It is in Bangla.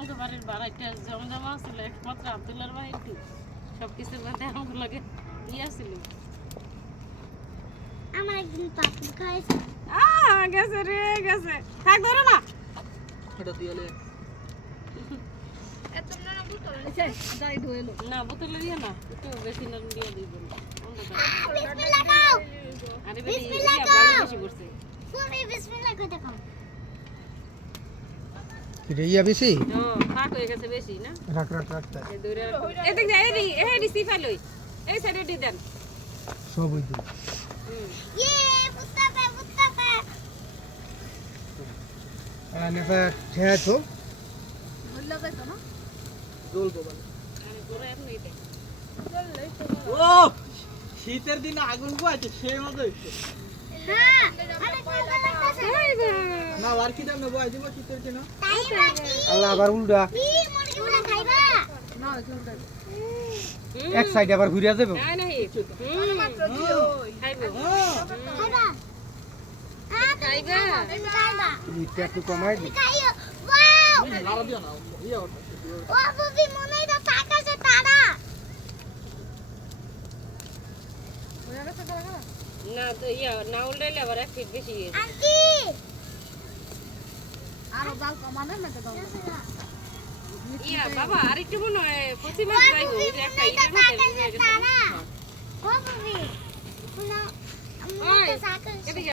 আমাকে বাড়ির বাড়াইটা জমজমা ছিল একমাত্র আব্দুল্লাহর বাড়িতে সবকিছুর মধ্যে আমাকে লাগে ছিল আমার একদিন পাপড় খাইছে গেছে রে গেছে থাক ধরো না এটা দিয়ালে এত না বোতল নিছে দাই ধুইলো না বোতলে দিয়ে না একটু বেশি নাম দিয়ে দিব বিসমিল্লাহ খাও আরে বেশি বিসমিল্লাহ ভালো খাও। বেশি করছে তুমি বিসমিল্লাহ কইতে খাও রেইয়া বেশি ও থাক হয়ে গেছে বেশি না রাখ তাই এই দূরে এদিক যা এই রিসিফা লই এই সাইডে দি দেন সব হই দিই ইয়ে পুত্তা নেতা ঠেয়া তো হল্লা যাইতো না জ্বলবো বলে আরে পুরো এমনি দে ও শীতের দিনে আগুন পোয়াছে সেই মতো হইছে হ্যাঁ আরে ঠান্ডা লাগতেছে না আর কি দামে বয় দিব শীতের দিনে তাই নাকি আল্লাহ আবার উল্টা কি মুরগি গুলা খাইবা না চলতে এক সাইডে আবার ঘুরিয়া যাবে না না মাত্র দিও খাইবো খাইবা হ্যাঁ খাইবা খাইবা এটা একটু কমাই দি খাইও ওয়াও নাড়া দিও না ইয়া ওটা ও বুবি মনে হয় তাকাছে তারা ওরা কাছে লাগা না তো ইয়া না উল্টাইলে আবার এক ফিট বেশি গেছে আন্টি আরো জাল কমানো না তো ইয়া বাবা আরেকটু মনে হয় প্রতিমা ও যাইবো বুবি যে একটা মনে ইটার হয় মধ্যে তাকাছে তারা ও বুবি শুনো আমি ওই, তো সাকাছে এদিকে